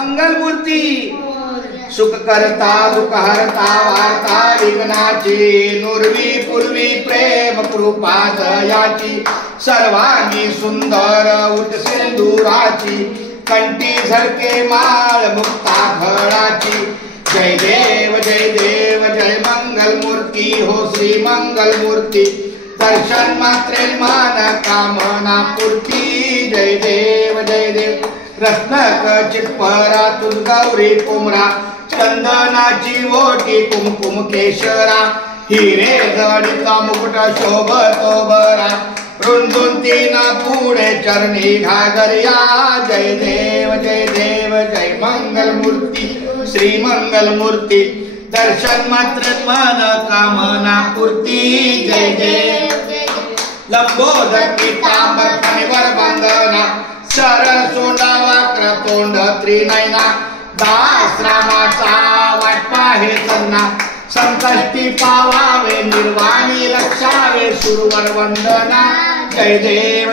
मंगलमूर्ती सुख करता दुःख हरता वार्ता विघ्नाची नुरवी पूर्वी प्रेम कृपा दयाची सर्वांगी सुंदर उठ सिंदुराची कंठी झळके माळ मुक्ता घडाची जय देव जय मंगलमूर्ती हो श्री मंगलमूर्ती दर्शन मात्रे मान कामना पूर्ती जय देव रत्नक चित्परा तुझ गौरी कुमरा चंदनाची ओटी कुमकुम केशरा हिरे जडिता मुकुट शोभतो बरा रुंदून तीन पुढे चरणी घागर्या जय देव जय मंगलमूर्ती श्री मंगलमूर्ती दर्शन मात्र मन कामना पूर्ती जय लंबोदर पीतांबर फणीवर वंदना सरळ सोंडा वाक्र तोंड त्रिनयना दास रामाचा वाटपा हे चन्ना संकष्टी पावावे निर्वाणी रक्षावे सुरवर वंदना जय देव